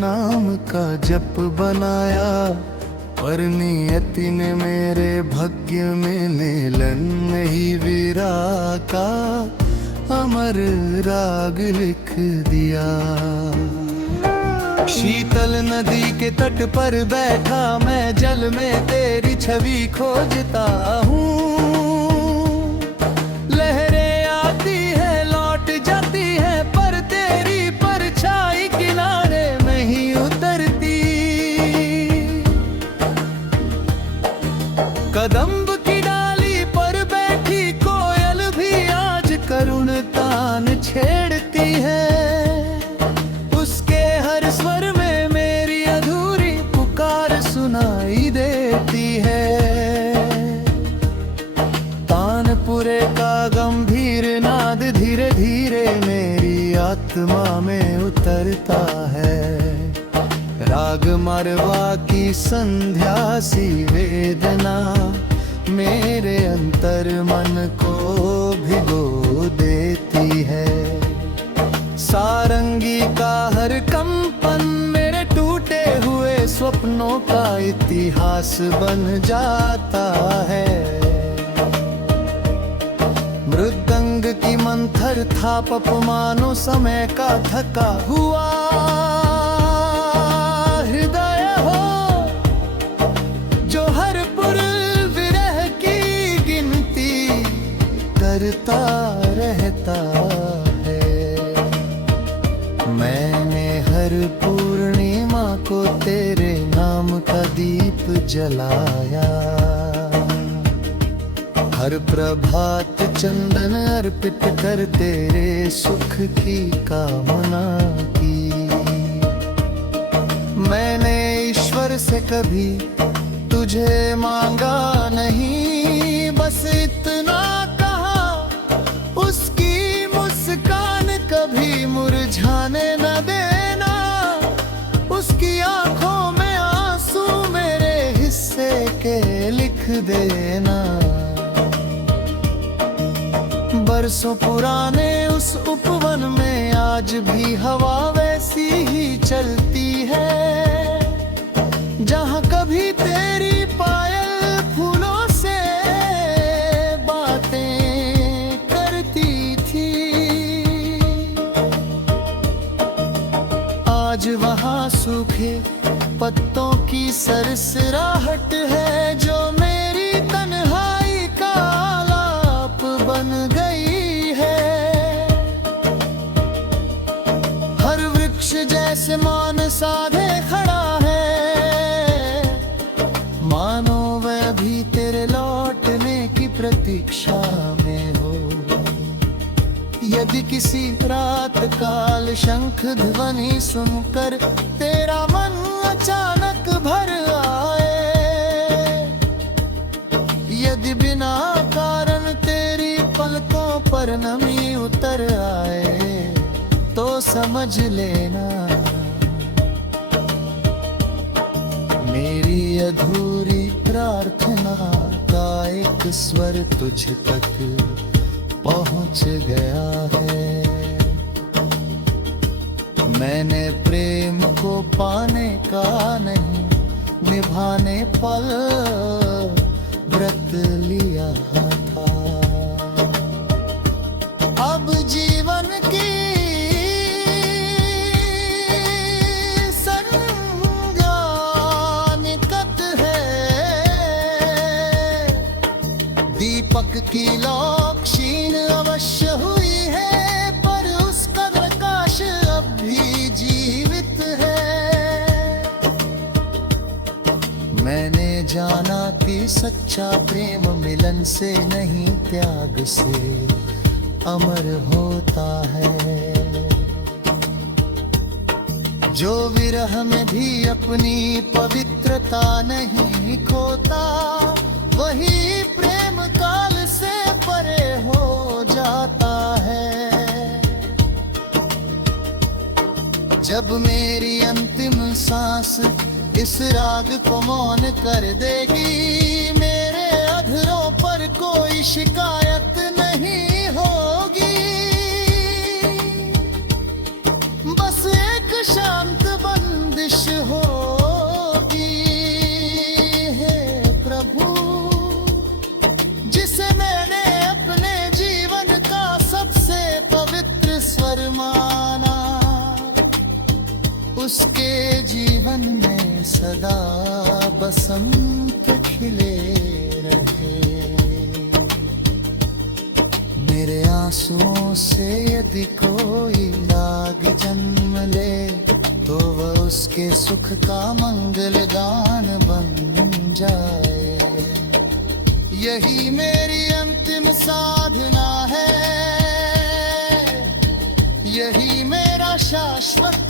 नाम का जप बनाया, पर नियति ने मेरे भाग्य में लेलन नहीं वीरा का अमर राग लिख दिया। शीतल नदी के तट पर बैठा मैं जल में तेरी छवि खोजता हूँ। लहरें आती है लौट जाती है, पर तेरी परछाई किनारे में ही उतरती। कदम्ब की डाली पर बैठी कोयल भी आज करुण तान छेड़ती है। उसके हर स्वर में मेरी अधूरी पुकार सुनाई देती है। तानपुरे का गंभीर नाद धीरे धीरे मेरी आत्मा में उतरता है। राग मरवा की संध्या सी वेदना मेरे अंतर मन को भिगो देती है। सारंगी का हर कंपन मेरे टूटे हुए स्वप्नों का इतिहास बन जाता है। मृदंग की मंथर थाप अपमानों समय का थका हुआ हृदय हो, जो हर पूर्व विरह की गिनती करता रहता है। मैंने हर पूर्णिमा को तेरे नाम का दीप जलाया, हर प्रभात चंदन अर्पित कर तेरे सुख की कामना की। मैंने ईश्वर से कभी तुझे मांगा नहीं, बस इतना कहा उसकी मुस्कान कभी मुरझाने न देना। उसकी आंखों में आंसू मेरे हिस्से के लिख देना। बरसों पुराने उस उपवन में आज भी हवा वैसी ही चलती है, जहाँ कभी तेरी पायल फूलों से बातें करती थी। आज वहाँ सूखे पत्तों की सरसराहट है, जो मेरी तन्हाई का आलाप बन गई है। हर वृक्ष जैसे मान साधे खड़ा है, मानो वह भी तेरे लौटने की प्रतीक्षा में हो। यदि किसी रात काल शंख ध्वनि सुनकर तेरा मन अचानक भर आए, यदि बिना कारण तेरी पलकों पर नमी उतर आए, तो समझ लेना मेरी अधूरी प्रार्थना का एक स्वर तुझ तक पहुंच गया है। मैंने प्रेम को पाने का नहीं, निभाने पल व्रत लिया था। अब जीवन की संज्ञा निकट है, दीपक की लौ क्षीण अवश्य हुई है, पर उसका प्रकाश अब भी जीवित है। मैंने जाना कि सच्चा प्रेम मिलन से नहीं त्याग से अमर होता है। जो विरह में भी अपनी पवित्रता नहीं खोता, वही प्रेम काल से परे हो जाता है। जब मेरी अंतिम सांस इस राग को मौन कर देगी, मेरे अधरों पर कोई शिकायत नहीं होगी। बस एक शांत बंद बख्शिश होगी। हे प्रभु, जिसे मैंने अपने जीवन का सबसे पवित्र स्वर माना, उसके जीवन में सदा बसंत खिले रहे। मेरे आंसुओं से यदि कोई राग जन्म ले, तो वह उसके सुख का मंगल गान बन जाए। यही मेरी अंतिम साधना है, यही मेरा शाश्वत